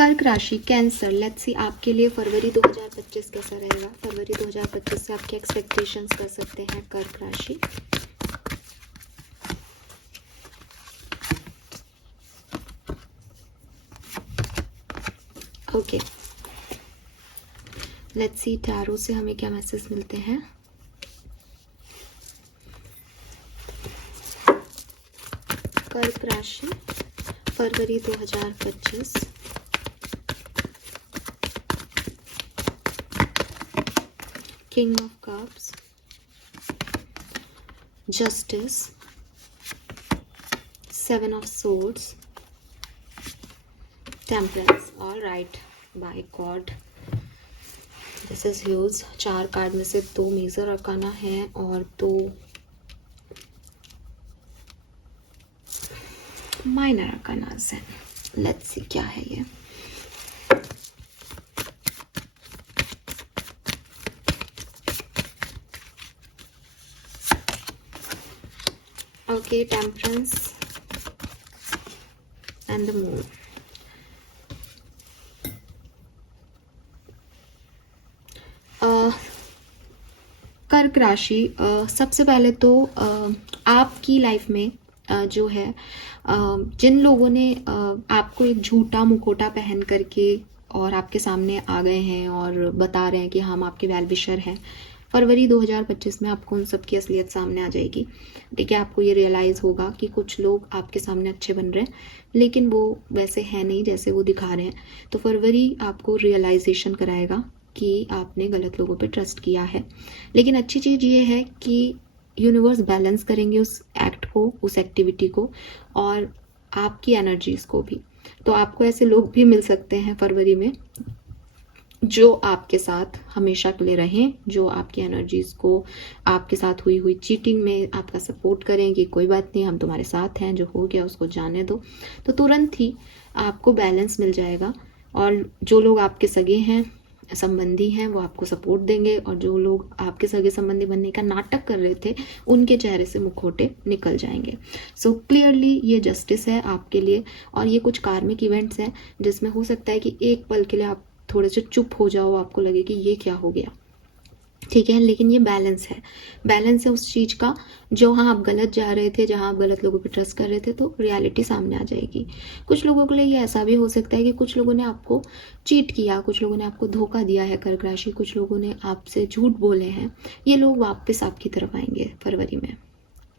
कर्क राशि cancer, let's see आपके लिए फरवरी 2025 कैसा रहेगा। फरवरी 2025 से आपके एक्सपेक्टेशंस कर सकते हैं कर्क राशि। ओके, लेट्स सी टैरो से हमें क्या मैसेज मिलते हैं। कर्क राशि फरवरी 2025, king of cups, justice, seven of swords, temperance. All right, by God this is huge. 4 card में से 2 मेजर अरकाना है और 2 माइनर अरकानास हैं। लेट्स सी क्या है ये। Okay, temperance and the moon. कर्क राशि, सबसे पहले तो आपकी लाइफ में जो है जिन लोगों ने आपको एक झूठा मुखौटा पहन करके और आपके सामने आ गए हैं और बता रहे हैं कि हम आपके वेल विशर हैं, फरवरी 2025 में आपको उन सब की असलियत सामने आ जाएगी। ठीक है, आपको ये रियलाइज़ होगा कि कुछ लोग आपके सामने अच्छे बन रहे हैं लेकिन वो वैसे हैं नहीं जैसे वो दिखा रहे हैं। तो फरवरी आपको रियलाइजेशन कराएगा कि आपने गलत लोगों पे ट्रस्ट किया है। लेकिन अच्छी चीज़ ये है कि यूनिवर्स बैलेंस करेंगे उस एक्ट को, उस एक्टिविटी को और आपकी एनर्जीज को भी। तो आपको ऐसे लोग भी मिल सकते हैं फरवरी में जो आपके साथ हमेशा के लिए रहें, जो आपकी एनर्जीज को, आपके साथ हुई हुई चीटिंग में आपका सपोर्ट करें कि कोई बात नहीं, हम तुम्हारे साथ हैं, जो हो गया उसको जाने दो। तो तुरंत ही आपको बैलेंस मिल जाएगा और जो लोग आपके सगे हैं, संबंधी हैं, वो आपको सपोर्ट देंगे और जो लोग आपके सगे संबंधी बनने का नाटक कर रहे थे उनके चेहरे से मुखौटे निकल जाएंगे। सो क्लियरली ये जस्टिस है आपके लिए। और ये कुछ कार्मिक इवेंट्स हैं जिसमें हो सकता है कि एक पल के लिए आप थोड़े से चुप हो जाओ, आपको लगे कि ये क्या हो गया। ठीक है, लेकिन ये बैलेंस है, बैलेंस है उस चीज़ का जहाँ आप गलत जा रहे थे, जहाँ आप गलत लोगों पे ट्रस्ट कर रहे थे, तो रियलिटी सामने आ जाएगी। कुछ लोगों के लिए ये ऐसा भी हो सकता है कि कुछ लोगों ने आपको चीट किया, कुछ लोगों ने आपको धोखा दिया है कर्क राशि, कुछ लोगों ने आपसे झूठ बोले हैं। ये लोग वापस आपकी तरफ आएंगे फरवरी में।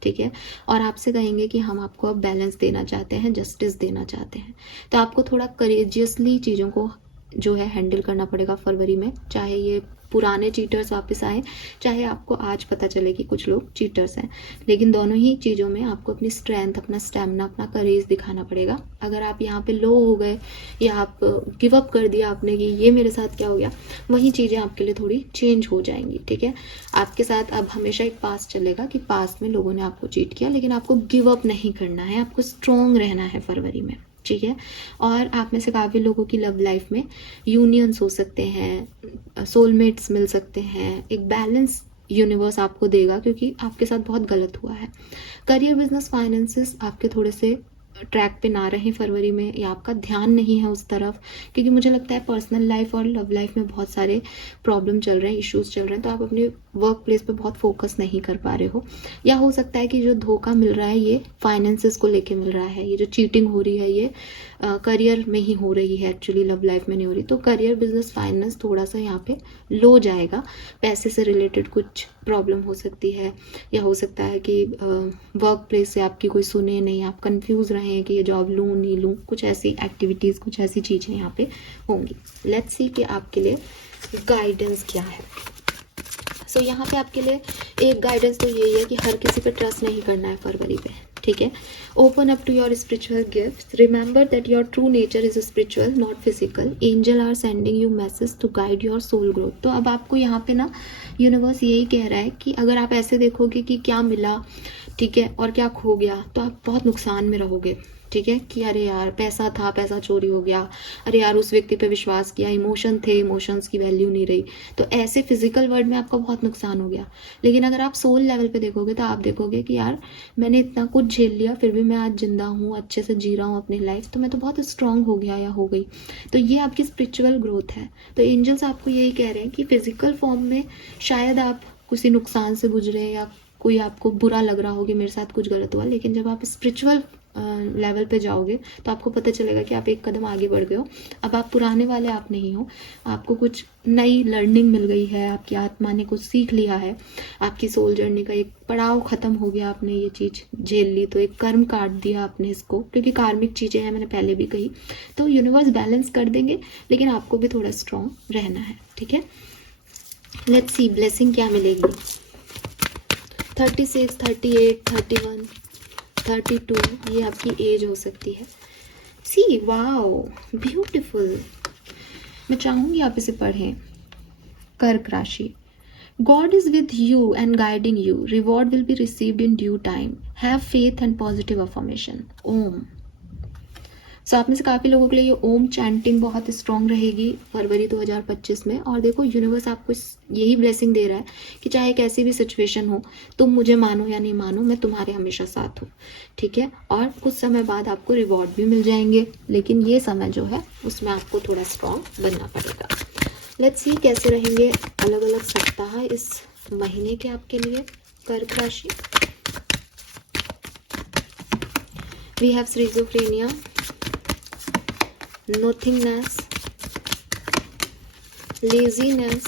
ठीक है, और आपसे कहेंगे कि हम आपको अब बैलेंस देना चाहते हैं, जस्टिस देना चाहते हैं। तो आपको थोड़ा करेजियसली चीज़ों को जो है हैंडल करना पड़ेगा फरवरी में, चाहे ये पुराने चीटर्स वापस आए, चाहे आपको आज पता चले कि कुछ लोग चीटर्स हैं। लेकिन दोनों ही चीज़ों में आपको अपनी स्ट्रेंथ, अपना स्टैमिना, अपना करेज दिखाना पड़ेगा। अगर आप यहाँ पे लो हो गए या आप गिव अप कर दिया आपने कि ये मेरे साथ क्या हो गया, वही चीज़ें आपके लिए थोड़ी चेंज हो जाएंगी। ठीक है, आपके साथ अब हमेशा एक पास्ट चलेगा कि पास्ट में लोगों ने आपको चीट किया, लेकिन आपको गिव अप नहीं करना है, आपको स्ट्रॉन्ग रहना है फरवरी में। ठीक है, और आप में से काफ़ी लोगों की लव लाइफ में यूनियंस हो सकते हैं, सोलमेट्स मिल सकते हैं, एक बैलेंस यूनिवर्स आपको देगा क्योंकि आपके साथ बहुत गलत हुआ है। करियर, बिजनेस, फाइनेंसेस आपके थोड़े से ट्रैक पे ना रहें फरवरी में, या आपका ध्यान नहीं है उस तरफ, क्योंकि मुझे लगता है पर्सनल लाइफ और लव लाइफ में बहुत सारे प्रॉब्लम चल रहे हैं, इश्यूज चल रहे हैं, तो आप अपने वर्क प्लेस पे बहुत फोकस नहीं कर पा रहे हो। या हो सकता है कि जो धोखा मिल रहा है ये फाइनेंसेस को लेके मिल रहा है, ये जो चीटिंग हो रही है ये करियर में ही हो रही है, एक्चुअली लव लाइफ में नहीं हो रही। तो करियर, बिजनेस, फाइनेंस थोड़ा सा यहाँ पे लो जाएगा, पैसे से रिलेटेड कुछ प्रॉब्लम हो सकती है, या हो सकता है कि वर्क प्लेस से आपकी कोई सुने नहीं, आप कंफ्यूज रहें कि ये जॉब लूँ नहीं लूँ, कुछ ऐसी एक्टिविटीज़, कुछ ऐसी चीज़ें यहाँ पे होंगी। लेट्स सी कि आपके लिए गाइडेंस क्या है। सो यहाँ पे आपके लिए एक गाइडेंस तो यही है कि हर किसी पे ट्रस्ट नहीं करना है फरवरी पे। ठीक है, open up to your spiritual gift, remember that your true nature is spiritual not physical, angel are sending you message to guide your soul growth. तो अब आपको यहाँ पे ना यूनिवर्स यही कह रहा है कि अगर आप ऐसे देखोगे कि क्या मिला, ठीक है, और क्या खो गया, तो आप बहुत नुकसान में रहोगे। ठीक है, कि अरे यार पैसा था, पैसा चोरी हो गया, अरे यार उस व्यक्ति पे विश्वास किया, इमोशन थे, इमोशंस की वैल्यू नहीं रही, तो ऐसे फिजिकल वर्ल्ड में आपका बहुत नुकसान हो गया। लेकिन अगर आप सोल लेवल पे देखोगे तो आप देखोगे कि यार मैंने इतना कुछ झेल लिया, फिर भी मैं आज जिंदा हूँ, अच्छे से जी रहा हूँ अपनी लाइफ, तो मैं तो बहुत स्ट्रांग हो गया या हो गई। तो ये आपकी स्पिरिचुअल ग्रोथ है। तो एंजल्स आपको यही कह रहे हैं कि फिजिकल फॉर्म में शायद आप किसी नुकसान से गुजरे या कोई आपको बुरा लग रहा हो कि मेरे साथ कुछ गलत हुआ, लेकिन जब आप स्पिरिचुअल लेवल पे जाओगे तो आपको पता चलेगा कि आप एक कदम आगे बढ़ गए हो। अब आप पुराने वाले आप नहीं हो, आपको कुछ नई लर्निंग मिल गई है, आपकी आत्मा ने कुछ सीख लिया है, आपकी सोल जर्नी का एक पड़ाव खत्म हो गया, आपने ये चीज़ झेल ली, तो एक कर्म काट दिया आपने इसको, क्योंकि कार्मिक चीज़ें हैं, मैंने पहले भी कही। तो यूनिवर्स बैलेंस कर देंगे, लेकिन आपको भी थोड़ा स्ट्रॉन्ग रहना है, ठीक है। लेट्स सी ब्लेसिंग क्या मिलेगी। 36, 38, 31, 32 ये आपकी एज हो सकती है। सी वाओ ब्यूटिफुल। मैं चाहूंगी आप इसे पढ़ें। कर्क राशि, God is with you and guiding you. Reward will be received in due time. Have faith and positive affirmation. ओम। सो आप में से काफ़ी लोगों के लिए ये ओम चैंटिंग बहुत स्ट्रॉन्ग रहेगी फरवरी 2025 में। और देखो यूनिवर्स आपको यही ब्लेसिंग दे रहा है कि चाहे कैसी भी सिचुएशन हो, तुम मुझे मानो या नहीं मानो, मैं तुम्हारे हमेशा साथ हूँ, ठीक है। और कुछ समय बाद आपको रिवॉर्ड भी मिल जाएंगे, लेकिन ये समय जो है उसमें आपको थोड़ा स्ट्रॉन्ग बनना पड़ेगा। लेट्स सी कैसे रहेंगे अलग अलग सप्ताह इस महीने के आपके लिए कर्क राशि। We have schizophrenia, nothingness, laziness,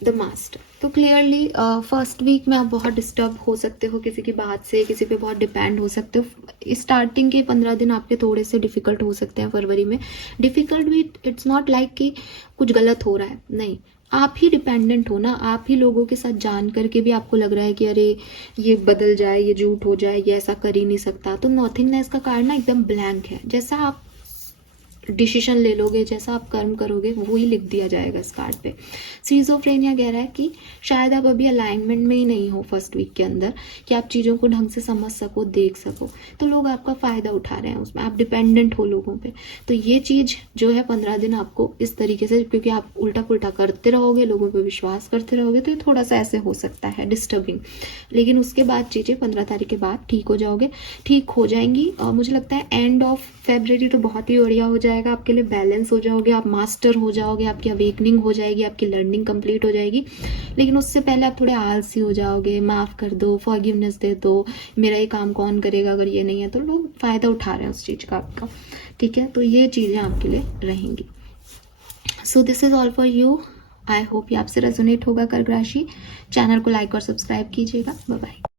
the master। तो क्लियरली फर्स्ट वीक में आप बहुत डिस्टर्ब हो सकते हो किसी की बात से, किसी पे बहुत डिपेंड हो सकते हो। स्टार्टिंग के 15 दिन आपके थोड़े से डिफिकल्ट हो सकते हैं फरवरी में। डिफिकल्ट भी इट्स नॉट लाइक कि कुछ गलत हो रहा है, नहीं, आप ही डिपेंडेंट हो ना, आप ही लोगों के साथ जान करके भी आपको लग रहा है कि अरे ये बदल जाए, ये झूठ हो जाए, ये ऐसा कर ही नहीं सकता। तो नॉथिंगनेस का कार्ड ना एकदम ब्लैंक है, जैसा आप डिसीजन ले लोगे, जैसा आप कर्म करोगे वो ही लिख दिया जाएगा इस कार्ड पे। स्किज़ोफ्रेनिया कह रहा है कि शायद आप अभी अलाइनमेंट में ही नहीं हो फर्स्ट वीक के अंदर, कि आप चीज़ों को ढंग से समझ सको, देख सको, तो लोग आपका फ़ायदा उठा रहे हैं उसमें, आप डिपेंडेंट हो लोगों पे। तो ये चीज़ जो है 15 दिन आपको इस तरीके से, क्योंकि आप उल्टा पुल्टा करते रहोगे, लोगों पर विश्वास करते रहोगे, तो ये थोड़ा सा ऐसे हो सकता है डिस्टर्बिंग। लेकिन उसके बाद चीज़ें 15 तारीख के बाद ठीक हो जाओगे, ठीक हो जाएंगी। और मुझे लगता है एंड ऑफ फेब्रुअरी तो बहुत ही बढ़िया हो जाएगा आपके लिए, बैलेंस हो जाओगे, आप मास्टर हो जाओगे, आपकी अवेकनिंग हो जाएगी, आपकी लर्निंग कंप्लीट हो जाएगी। लेकिन उससे पहले आप थोड़े आलसी हो जाओगे, माफ़ कर दो, फॉरगिवनेस दे दो, मेरा ये काम कौन करेगा अगर ये नहीं है, तो लोग फ़ायदा उठा रहे हैं उस चीज़ का आपका, ठीक है। तो ये चीज़ें आपके लिए रहेंगी। So this is all for you. I hope ये आपसे रेजोनेट होगा कर्क राशि। चैनल को लाइक और सब्सक्राइब कीजिएगा। Bye bye.